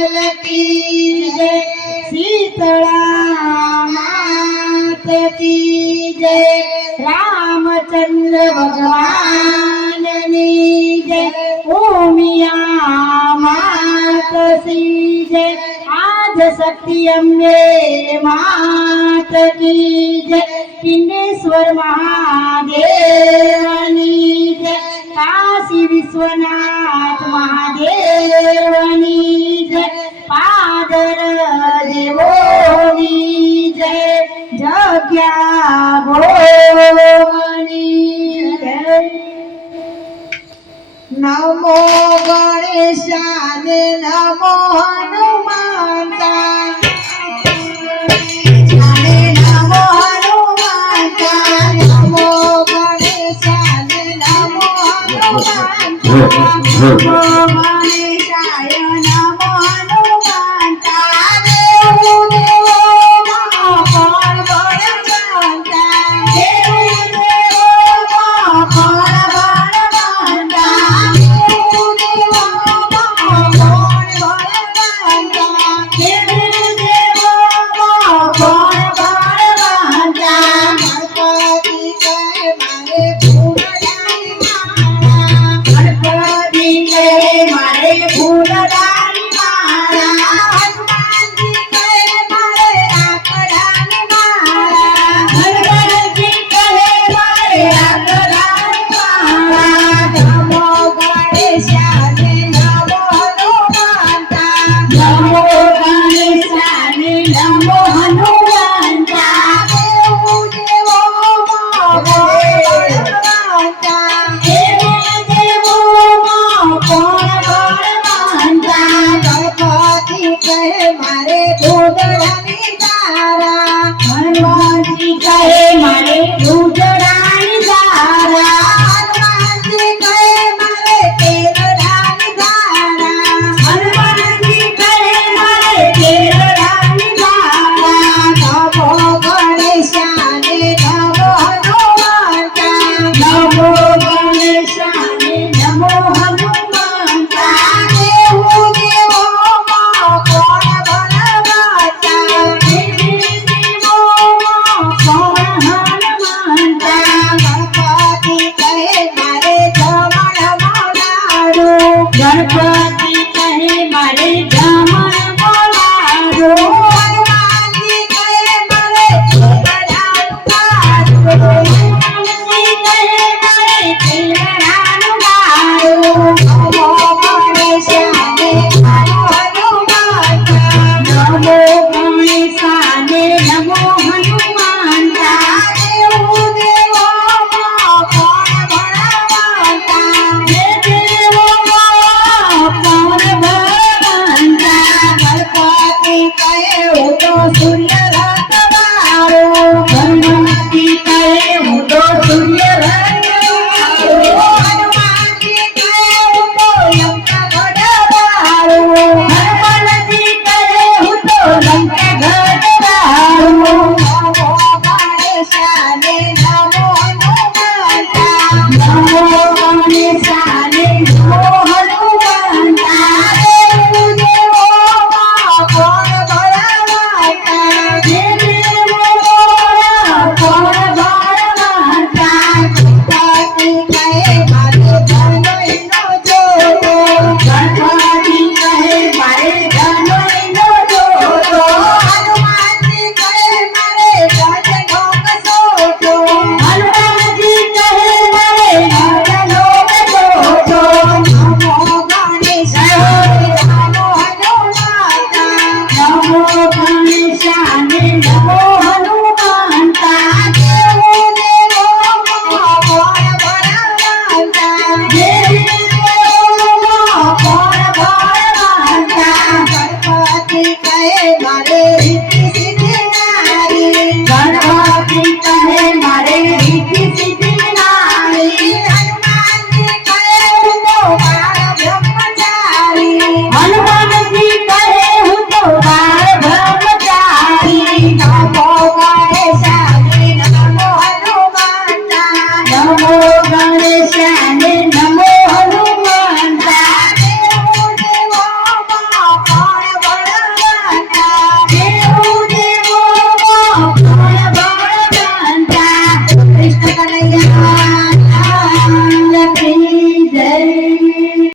लाल की जय शीतला मात की जय रामचंद्र भगवान की जय ओमिया मात की जय आज शक्ति अम्बे मात की जय पिंडेश्वर महादेवनी जय काशी विश्वनाथ महादेवनी जय पादर देवोनी जय जग्या भोवनी जय नमो गणेशाने नमो हनुमंता नमो हनुमंता नमो गणेशाने नमो हनुमंता नमो गणेशाय नमो हनुमंता देव देव महाकाल बलवंता देव देव महाकाल बलवंता देव देव महाकाल बलवंता देव देव महाकाल बलवंता गणपति के मारे फूलडाली माला गणपति के मारे फूलडाली माला हनुमान जी के मारे आकड़ानी माला नमो गणेशाने नमो हनुमंता नमो गणेशाने नमो हनुमंता देव देव महाबलवंता देव देव महाबलवंता गणपति के मारे